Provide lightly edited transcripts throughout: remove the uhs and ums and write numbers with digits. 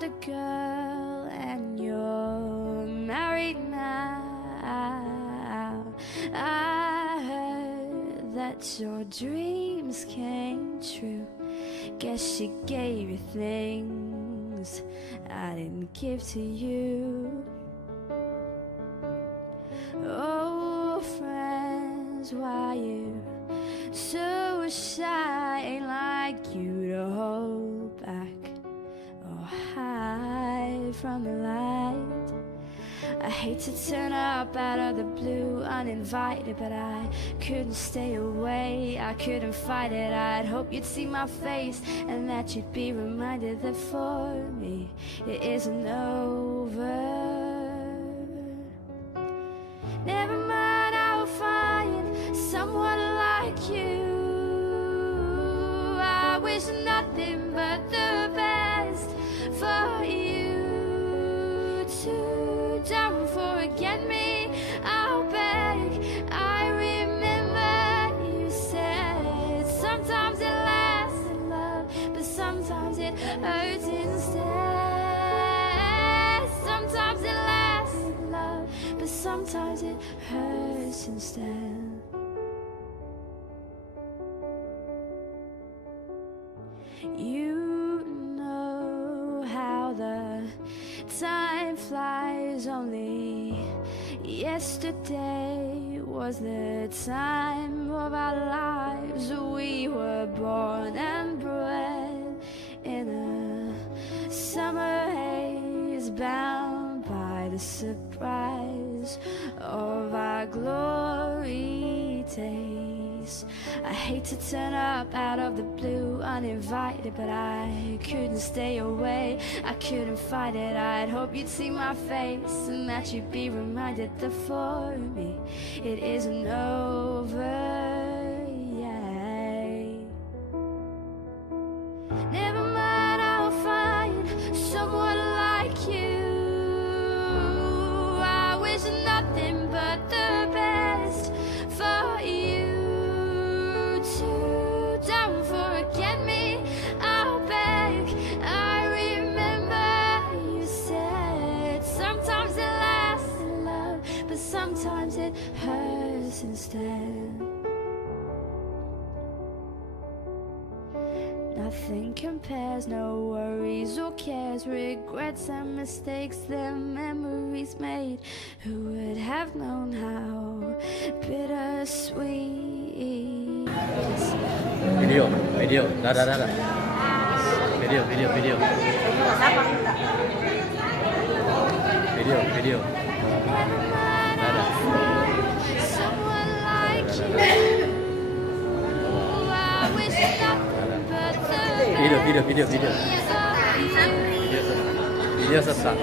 found a girl and you're married now. I heard that your dreams came true. Guess she gave you things I didn't give to you. Oh, friends, why you so shy? Ain't like you to hold back or hide from the light. I hate to turn up out of the blue uninvited, but I couldn't stay away, I couldn't fight it. I'd hope you'd see my face and that you'd be reminded that for me it isn't over. Never mind, I'll find someone like you. I wish nothing but the best for you too. Don't forget me, I'll beg. I remember you said sometimes it lasts in love, but sometimes it hurts instead. Sometimes it lasts in love, but sometimes it hurts instead. You know how the time flies. Only yesterday was the time of our lives. We were born and bred in a summer haze, bound by the surprise of our glory days. I hate to turn up out of the blue uninvited, but I couldn't stay away, I couldn't fight it. I'd hope you'd see my face and that you'd be reminded that for me it isn't over yet. Never mind, I'll find someone like you. I wish nothing but the best for you. Don't forget me, I'll beg. I remember you said sometimes it lasts in love, but sometimes it hurts instead. Nothing compares, no worries or cares, regrets and mistakes, their memories made. Who would have known how bittersweet? Video, dah. Video. Dah. Someone like you. I wish nothing but the Video start.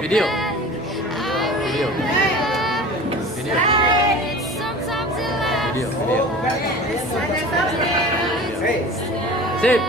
Video. Sip.